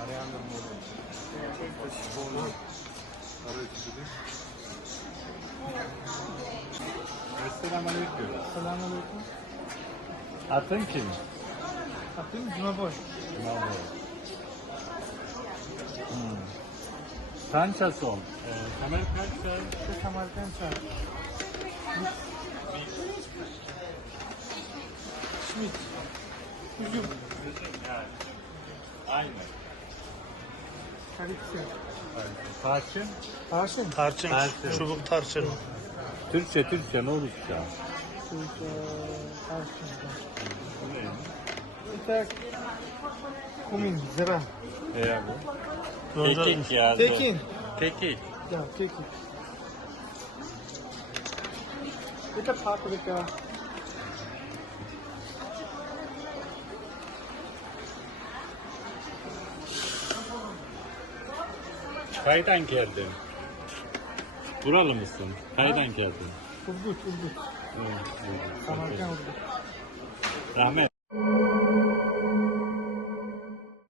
Arayanlar mı olur? Esselamu Aleyküm. Selamünaleyküm. Adın kim? Adım Cumaboy. Bravo. Hmm. Kaçta son? Ee, Kamer? Şu Kemal'den çağır. Schmidt. Üzüm. Yani. Aynen. Karikse. Tarçın? Haşim. Tarçın, Tarçın. çubuk tarçın. Türkçe, Türkçe ne olursa. Türkçe. Haşim. Bu ne? Bir tek Kumin. Zira. Ne bu? Yonca- Kekik ya. Tekin. Tekin. Bir de paprika. Kaydan geldin. Buralı mısın? Kaydan geldin. Urgut. Urgut. Evet, evet. Samarkand Urgut. Rahmet.